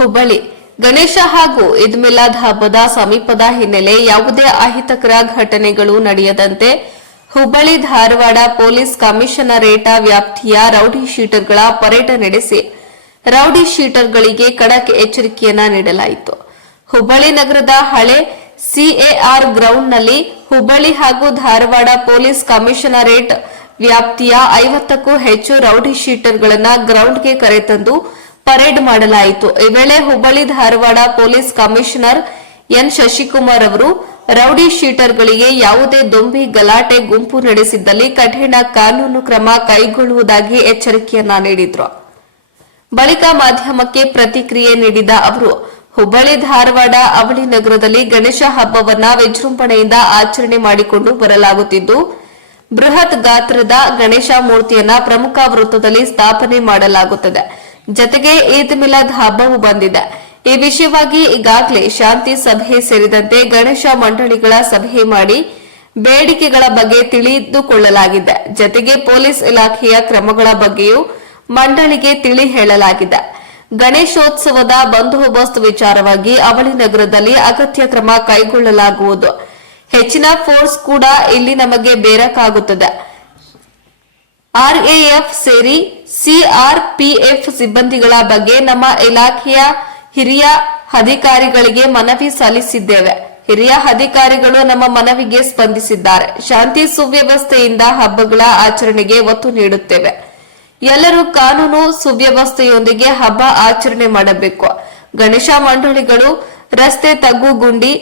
ಹುಬ್ಬಳ್ಳಿ ಗಣೇಶ ಹಾಗೂ ಈದ್ ಮಿಲಾದ್ ಹಬ್ಬದ ಸಮೀಪದ ಹಿನ್ನೆಲೆ ಯಾವುದೇ ಅಹಿತಕರ ಘಟನೆಗಳು ನಡೆಯದಂತೆ ಹುಬ್ಬಳ್ಳಿ ಧಾರವಾಡ ಪೊಲೀಸ್ ಕಮಿಷನರೇಟ್ ವ್ಯಾಪ್ತಿಯ ರೌಡಿ ಶೀಟರ್ಗಳ ಪರೇಡ್ ನಡೆಸಿ ರೌಡಿ ಶೀಟರ್ಗಳಿಗೆ ಖಡಕ್ ಎಚ್ಚರಿಕೆಯನ್ನ ನೀಡಲಾಯಿತು. ಹುಬ್ಬಳ್ಳಿ ನಗರದ ಹಳೆ ಸಿಎಆರ್ ಗ್ರೌಂಡ್ನಲ್ಲಿ ಹುಬ್ಬಳ್ಳಿ ಹಾಗೂ ಧಾರವಾಡ ಪೊಲೀಸ್ ಕಮಿಷನರೇಟ್ ವ್ಯಾಪ್ತಿಯ 50ಕ್ಕೂ ಹೆಚ್ಚು ರೌಡಿ ಶೀಟರ್ಗಳನ್ನು ಗ್ರೌಂಡ್ಗೆ ಕರೆತಂದು ಪರೇಡ್ ಮಾಡಲಾಯಿತು. ಈ ವೇಳೆ Hubballi Dharwad police commissioner N Shashikumar ಅವರು ರೌಡಿ ಶೀಟರ್ಗಳಿಗೆ ಯಾವುದೇ ದೊಂಬಿ ಗಲಾಟೆ ಗುಂಪು ನಡೆಸಿದ್ದಲ್ಲಿ ಕಠಿಣ ಕಾನೂನು ಕ್ರಮ ಕೈಗೊಳ್ಳುವುದಾಗಿ ಎಚ್ಚರಿಕೆಯನ್ನ ನೀಡಿದ್ರು. ಬಳಿಕ ಮಾಧ್ಯಮಕ್ಕೆ ಪ್ರತಿಕ್ರಿಯೆ ನೀಡಿದ ಅವರು ಹುಬ್ಬಳ್ಳಿ ಧಾರವಾಡ ಅವಳಿ ನಗರದಲ್ಲಿ ಗಣೇಶ ಹಬ್ಬವನ್ನ ವಿಜೃಂಭಣೆಯಿಂದ ಆಚರಣೆ ಮಾಡಿಕೊಂಡು ಬರಲಾಗುತ್ತಿದ್ದು ಬೃಹತ್ ಗಾತ್ರದ ಗಣೇಶ ಮೂರ್ತಿಯನ್ನ ಪ್ರಮುಖ ವೃತ್ತದಲ್ಲಿ ಸ್ಥಾಪನೆ ಮಾಡಲಾಗುತ್ತದೆ. ಜತೆಗೆ ಈದ್ ಮಿಲಾದ್ ಹಬ್ಬವು ಬಂದಿದೆ. ಈ ವಿಷಯವಾಗಿ ಈಗಾಗಲೇ ಶಾಂತಿ ಸಭೆ ಸೇರಿದಂತೆ ಗಣೇಶ ಮಂಡಳಿಗಳ ಸಭೆ ಮಾಡಿ ಬೇಡಿಕೆಗಳ ಬಗ್ಗೆ ತಿಳಿದುಕೊಳ್ಳಲಾಗಿದೆ. ಜತೆಗೆ ಪೊಲೀಸ್ ಇಲಾಖೆಯ ಕ್ರಮಗಳ ಬಗ್ಗೆಯೂ ಮಂಡಳಿಗೆ ತಿಳಿ ಹೇಳಲಾಗಿದೆ. ಗಣೇಶೋತ್ಸವದ ಬಂದೋಬಸ್ತ್ ವಿಚಾರವಾಗಿ ಅವಳಿ ನಗರದಲ್ಲಿ ಅಗತ್ಯ ಕ್ರಮ ಕೈಗೊಳ್ಳಲಾಗುವುದು. ಹೆಚ್ಚಿನ ಫೋರ್ಸ್ ಕೂಡ ಇಲ್ಲಿ ನಮಗೆ ಬೇರಕಾಗುತ್ತದೆ. ಆರ್ಎಎಫ್ ಸೇರಿ ಸಿಆರ್ಪಿಎಫ್ ಸಿಬ್ಬಂದಿಗಳ ಬಗ್ಗೆ ನಮ್ಮ ಇಲಾಖೆಯ ಹಿರಿಯ ಅಧಿಕಾರಿಗಳಿಗೆ ಮನವಿ ಸಲ್ಲಿಸಿದ್ದೇವೆ. ಹಿರಿಯ ಅಧಿಕಾರಿಗಳು ನಮ್ಮ ಮನವಿಗೆ ಸ್ಪಂದಿಸಿದ್ದಾರೆ. ಶಾಂತಿ ಸುವ್ಯವಸ್ಥೆಯಿಂದ ಹಬ್ಬಗಳ ಆಚರಣೆಗೆ ಒತ್ತು ನೀಡುತ್ತೇವೆ. ಎಲ್ಲರೂ ಕಾನೂನು ಸುವ್ಯವಸ್ಥೆಯೊಂದಿಗೆ ಹಬ್ಬ ಆಚರಣೆ ಮಾಡಬೇಕು. ಗಣೇಶ ಮಂಡಳಿಗಳು ರಸ್ತೆ ತಗ್ಗುಗುಂಡಿ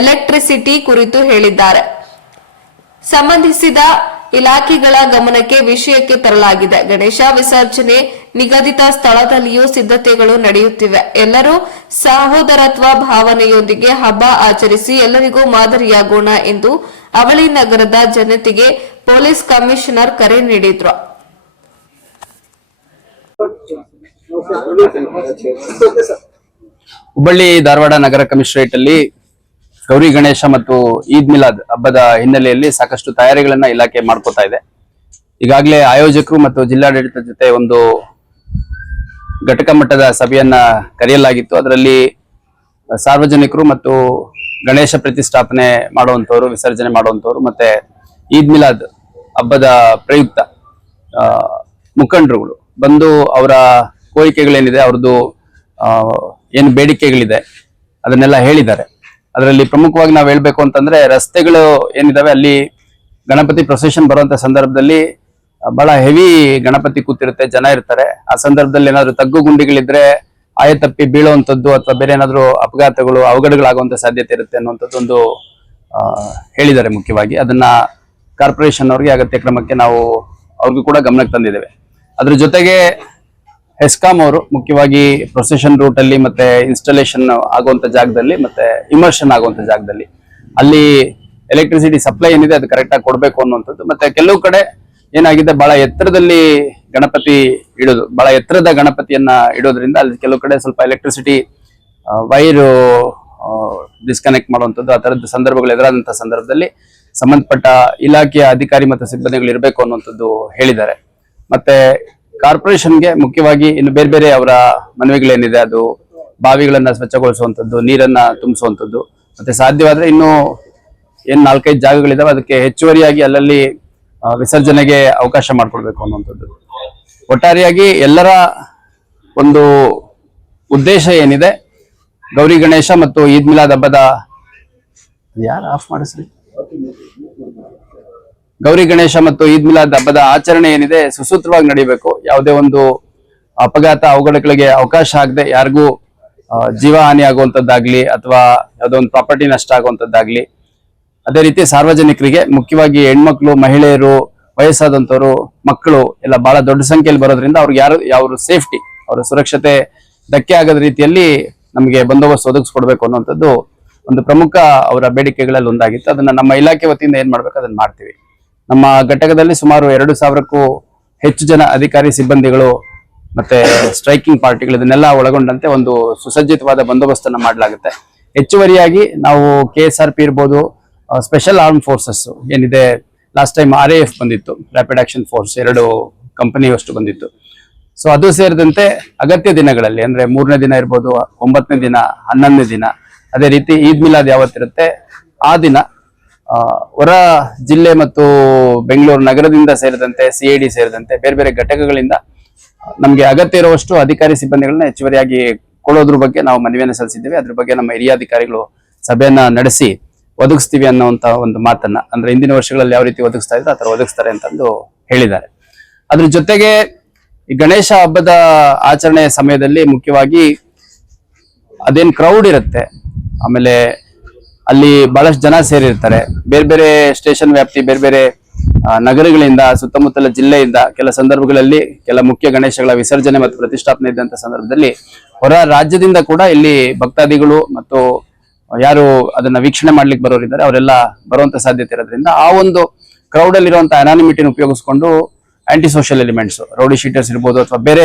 ಎಲೆಕ್ಟ್ರಿಸಿಟಿ ಕುರಿತು ಹೇಳಿದ್ದಾರೆ. ಸಂಬಂಧಿಸಿದ ಇಲಾಖೆಗಳ ಗಮನಕ್ಕೆ ವಿಷಯಕ್ಕೆ ತರಲಾಗಿದೆ. ಗಣೇಶ ವಿಸರ್ಜನೆ ನಿಗದಿತ ಸ್ಥಳದಲ್ಲಿಯೂ ಸಿದ್ಧತೆಗಳು ನಡೆಯುತ್ತಿವೆ. ಎಲ್ಲರೂ ಸಹೋದರತ್ವ ಭಾವನೆಯೊಂದಿಗೆ ಹಬ್ಬ ಆಚರಿಸಿ ಎಲ್ಲರಿಗೂ ಮಾದರಿಯಾಗೋಣ ಎಂದು ಅವಳಿ ನಗರದ ಜನತೆಗೆ ಪೊಲೀಸ್ ಕಮಿಷನರ್ ಕರೆ ನೀಡಿದ್ರು. ಹುಬ್ಬಳ್ಳಿ ಧಾರವಾಡ ನಗರ ಕಮಿಷನರೇಟ್ ಅಲ್ಲಿ ಗೌರಿ ಗಣೇಶ ಮತ್ತು ಈದ್ ಮಿಲಾದ್ ಹಬ್ಬದ ಹಿನ್ನೆಲೆಯಲ್ಲಿ ಸಾಕಷ್ಟು ತಯಾರಿಗಳನ್ನ ಇಲಾಖೆ ಮಾಡ್ಕೋತಾ ಇದೆ. ಈಗಾಗಲೇ ಆಯೋಜಕರು ಮತ್ತು ಜಿಲ್ಲಾಡಳಿತದ ಜೊತೆ ಒಂದು ಘಟಕ ಮಟ್ಟದ ಸಭೆಯನ್ನ ಕರೆಯಲಾಗಿತ್ತು. ಅದರಲ್ಲಿ ಸಾರ್ವಜನಿಕರು ಮತ್ತು ಗಣೇಶ ಪ್ರತಿಷ್ಠಾಪನೆ ಮಾಡುವಂತವರು, ವಿಸರ್ಜನೆ ಮಾಡುವಂತವರು ಮತ್ತೆ ಈದ್ ಮಿಲಾದ್ ಹಬ್ಬದ ಪ್ರಯುಕ್ತ ಮುಖಂಡರುಗಳು ಬಂದು ಅವರ ಕೋರಿಕೆಗಳೇನಿದೆ, ಅವ್ರದ್ದು ಏನು ಬೇಡಿಕೆಗಳಿದೆ ಅದನ್ನೆಲ್ಲ ಹೇಳಿದ್ದಾರೆ. ಅದರಲ್ಲಿ ಪ್ರಮುಖವಾಗಿ ನಾವು ಹೇಳ್ಬೇಕು ಅಂತಂದ್ರೆ, ರಸ್ತೆಗಳು ಏನಿದಾವೆ ಅಲ್ಲಿ ಗಣಪತಿ ಪ್ರೊಸೆಷನ್ ಬರುವಂತ ಸಂದರ್ಭದಲ್ಲಿ ಬಹಳ ಹೆವಿ ಗಣಪತಿ ಕೂತಿರುತ್ತೆ, ಜನ ಇರ್ತಾರೆ. ಆ ಸಂದರ್ಭದಲ್ಲಿ ಏನಾದ್ರು ತಗ್ಗು ಗುಂಡಿಗಳಿದ್ರೆ ಆಯತಪ್ಪಿ ಬೀಳುವಂತದ್ದು ಅಥವಾ ಬೇರೆ ಏನಾದ್ರು ಅಪಘಾತಗಳು ಅವಘಡಗಳಾಗುವಂತ ಸಾಧ್ಯತೆ ಇರುತ್ತೆ ಅನ್ನುವಂಥದ್ದೊಂದು ಹೇಳಿದ್ದಾರೆ. ಮುಖ್ಯವಾಗಿ ಅದನ್ನ ಕಾರ್ಪೊರೇಷನ್ ಅವ್ರಿಗೆ ಅಗತ್ಯ ಕ್ರಮಕ್ಕೆ ನಾವು ಅವ್ರಿಗೂ ಕೂಡ ಗಮನಕ್ಕೆ ತಂದಿದ್ದೇವೆ. ಅದ್ರ ಜೊತೆಗೆ ಹೆಸ್ಕಾಂ ಅವರು ಮುಖ್ಯವಾಗಿ ಪ್ರೊಸೆಷನ್ ರೂಟ್ ಅಲ್ಲಿ ಮತ್ತೆ ಇನ್ಸ್ಟಾಲೇಷನ್ ಆಗುವಂತ ಜಾಗದಲ್ಲಿ ಮತ್ತೆ ಇಮರ್ಷನ್ ಆಗುವಂತ ಜಾಗದಲ್ಲಿ ಅಲ್ಲಿ ಎಲೆಕ್ಟ್ರಿಸಿಟಿ ಸಪ್ಲೈ ಏನಿದೆ ಅದು ಕರೆಕ್ಟ್ ಆಗಿ ಕೊಡ್ಬೇಕು ಅನ್ನುವಂಥದ್ದು. ಮತ್ತೆ ಕೆಲವು ಕಡೆ ಏನಾಗಿದೆ, ಬಹಳ ಎತ್ತರದಲ್ಲಿ ಗಣಪತಿ ಇಡೋದು, ಬಹಳ ಎತ್ತರದ ಗಣಪತಿಯನ್ನ ಇಡೋದ್ರಿಂದ ಅಲ್ಲಿ ಕೆಲವು ಕಡೆ ಸ್ವಲ್ಪ ಎಲೆಕ್ಟ್ರಿಸಿಟಿ ವೈರ್ ಡಿಸ್ಕನೆಕ್ಟ್ ಮಾಡುವಂಥದ್ದು, ಆ ತರದ ಸಂದರ್ಭಗಳು ಎದುರಾದಂತಹ ಸಂದರ್ಭದಲ್ಲಿ ಸಂಬಂಧಪಟ್ಟ ಇಲಾಖೆಯ ಅಧಿಕಾರಿ ಮತ್ತು ಸಿಬ್ಬಂದಿಗಳು ಇರಬೇಕು ಅನ್ನುವಂಥದ್ದು ಹೇಳಿದ್ದಾರೆ. ಮತ್ತೆ ಕಾರ್ಪೊರೇಷನ್ಗೆ ಮುಖ್ಯವಾಗಿ ಇನ್ನು ಬೇರೆ ಬೇರೆ ಅವರ ಮನವಿಗಳೇನಿದೆ, ಅದು ಬಾವಿಗಳನ್ನ ಸ್ವಚ್ಛಗೊಳಿಸುವಂಥದ್ದು, ನೀರನ್ನ ತುಂಬಿಸುವಂಥದ್ದು, ಮತ್ತೆ ಸಾಧ್ಯವಾದ್ರೆ ಇನ್ನು ಏನ್ 4-5 ಜಾಗಗಳಿದಾವೆ ಅದಕ್ಕೆ ಹೆಚ್ಚುವರಿಯಾಗಿ ಅಲ್ಲಲ್ಲಿ ವಿಸರ್ಜನೆಗೆ ಅವಕಾಶ ಮಾಡಿಕೊಡ್ಬೇಕು ಅನ್ನುವಂಥದ್ದು. ಒಟ್ಟಾರೆಯಾಗಿ ಎಲ್ಲರ ಒಂದು ಉದ್ದೇಶ ಏನಿದೆ, ಗೌರಿ ಗಣೇಶ ಮತ್ತು ಈದ್ ಮಿಲಾದ್ ಹಬ್ಬದ ಗೌರಿ ಗಣೇಶ ಮತ್ತು ಈದ್ ಮಿಲಾದ್ ಹಬ್ಬದ ಆಚರಣೆ ಏನಿದೆ ಸುಸೂತ್ರವಾಗಿ ನಡೀಬೇಕು. ಯಾವುದೇ ಒಂದು ಅಪಘಾತ ಅವಘಡಗಳಿಗೆ ಅವಕಾಶ ಆಗದೆ ಯಾರಿಗೂ ಜೀವ ಹಾನಿ ಆಗುವಂತದ್ದಾಗ್ಲಿ ಅಥವಾ ಯಾವುದೋ ಒಂದು ಪ್ರಾಪರ್ಟಿ ನಷ್ಟ ಆಗುವಂತದ್ದಾಗ್ಲಿ, ಅದೇ ರೀತಿ ಸಾರ್ವಜನಿಕರಿಗೆ ಮುಖ್ಯವಾಗಿ ಹೆಣ್ಮಕ್ಳು, ಮಹಿಳೆಯರು, ವಯಸ್ಸಾದಂತವರು, ಮಕ್ಕಳು ಎಲ್ಲ ಬಹಳ ದೊಡ್ಡ ಸಂಖ್ಯೆಯಲ್ಲಿ ಬರೋದ್ರಿಂದ ಅವ್ರಿಗೆ ಯಾವ ಸೇಫ್ಟಿ, ಅವರ ಸುರಕ್ಷತೆ ಧಕ್ಕೆ ಆಗದ ರೀತಿಯಲ್ಲಿ ನಮಗೆ ಬಂದೋಬಸ್ತ್ ಒದಗಿಸ್ಕೊಡ್ಬೇಕು ಅನ್ನುವಂಥದ್ದು ಒಂದು ಪ್ರಮುಖ ಅವರ ಬೇಡಿಕೆಗಳಲ್ಲಿ ಒಂದಾಗಿತ್ತು. ಅದನ್ನ ನಮ್ಮ ಇಲಾಖೆ ವತಿಯಿಂದ ಏನ್ ಮಾಡ್ಬೇಕು ಅದನ್ನ ಮಾಡ್ತೀವಿ. ನಮ್ಮ ಘಟಕದಲ್ಲಿ ಸುಮಾರು 2000ಕ್ಕೂ ಹೆಚ್ಚು ಜನ ಅಧಿಕಾರಿ ಸಿಬ್ಬಂದಿಗಳು ಮತ್ತೆ ಸ್ಟ್ರೈಕಿಂಗ್ ಪಾರ್ಟಿಗಳು ಇದನ್ನೆಲ್ಲ ಒಳಗೊಂಡಂತೆ ಒಂದು ಸುಸಜ್ಜಿತವಾದ ಬಂದೋಬಸ್ತನ್ನ ಮಾಡಲಾಗುತ್ತೆ. ಹೆಚ್ಚುವರಿಯಾಗಿ ನಾವು KSRP ಇರ್ಬೋದು, ಸ್ಪೆಷಲ್ ಆರ್ಮ್ ಫೋರ್ಸಸ್ ಏನಿದೆ, ಲಾಸ್ಟ್ ಟೈಮ್ RAF ಬಂದಿತ್ತು, ರ್ಯಾಪಿಡ್ ಆಕ್ಷನ್ ಫೋರ್ಸ್ 2 ಕಂಪನಿಯಷ್ಟು ಬಂದಿತ್ತು. ಸೊ ಅದು ಸೇರಿದಂತೆ ಅಗತ್ಯ ದಿನಗಳಲ್ಲಿ ಅಂದ್ರೆ 3ನೇ ದಿನ ಇರ್ಬೋದು, 9ನೇ ದಿನ, 11ನೇ ದಿನ, ಅದೇ ರೀತಿ ಈದ್ ಮಿಲಾದ್ ಯಾವತ್ತಿರುತ್ತೆ ಆ ದಿನ ಹೊರ ಜಿಲ್ಲೆ ಮತ್ತು ಬೆಂಗಳೂರು ನಗರದಿಂದ ಸೇರಿದಂತೆ CID ಸೇರಿದಂತೆ ಬೇರೆ ಬೇರೆ ಘಟಕಗಳಿಂದ ನಮಗೆ ಅಗತ್ಯ ಇರುವಷ್ಟು ಅಧಿಕಾರಿ ಸಿಬ್ಬಂದಿಗಳನ್ನ ಹೆಚ್ಚುವರಿಯಾಗಿ ಕೊಡೋದ್ರ ಬಗ್ಗೆ ನಾವು ಮನವಿಯನ್ನು ಸಲ್ಲಿಸಿದ್ದೇವೆ. ಅದ್ರ ಬಗ್ಗೆ ನಮ್ಮ ಹಿರಿಯ ಅಧಿಕಾರಿಗಳು ಸಭೆಯನ್ನ ನಡೆಸಿ ಒದಗಿಸ್ತೀವಿ ಅನ್ನುವಂತ ಒಂದು ಮಾತನ್ನ, ಅಂದ್ರೆ ಹಿಂದಿನ ವರ್ಷಗಳಲ್ಲಿ ಯಾವ ರೀತಿ ಒದಗಿಸ್ತಾ ಇದ್ರು ಆ ತರ ಒದಗಿಸ್ತಾರೆ ಅಂತಂದು ಹೇಳಿದ್ದಾರೆ. ಅದ್ರ ಜೊತೆಗೆ ಈ ಗಣೇಶ ಹಬ್ಬದ ಆಚರಣೆ ಸಮಯದಲ್ಲಿ ಮುಖ್ಯವಾಗಿ ಅದೇನ್ ಕ್ರೌಡ್ ಇರುತ್ತೆ, ಆಮೇಲೆ ಅಲ್ಲಿ ಬಹಳಷ್ಟು ಜನ ಸೇರಿರ್ತಾರೆ, ಬೇರೆ ಬೇರೆ ಸ್ಟೇಷನ್ ವ್ಯಾಪ್ತಿ, ಬೇರೆ ಬೇರೆ ನಗರಗಳಿಂದ, ಸುತ್ತಮುತ್ತಲ ಜಿಲ್ಲೆಯಿಂದ ಕೆಲ ಸಂದರ್ಭಗಳಲ್ಲಿ ಕೆಲ ಮುಖ್ಯ ಗಣೇಶಗಳ ವಿಸರ್ಜನೆ ಮತ್ತು ಪ್ರತಿಷ್ಠಾಪನೆ ಇದ್ದಂತ ಸಂದರ್ಭದಲ್ಲಿ ಹೊರ ರಾಜ್ಯದಿಂದ ಕೂಡ ಇಲ್ಲಿ ಭಕ್ತಾದಿಗಳು ಮತ್ತು ಯಾರು ಅದನ್ನ ವೀಕ್ಷಣೆ ಮಾಡ್ಲಿಕ್ಕೆ ಬರೋರಿದ್ದಾರೆ ಅವರೆಲ್ಲ ಬರುವಂತ ಸಾಧ್ಯತೆ ಇರೋದ್ರಿಂದ ಆ ಒಂದು ಕ್ರೌಡ್ ಅಲ್ಲಿ ಇರುವಂತಹ ಅನಾನಿಮಿಟಿನ ಉಪಯೋಗಿಸ್ಕೊಂಡು aunty social elements, rowdy sheeters ಇರ್ಬೋದು ಅಥವಾ ಬೇರೆ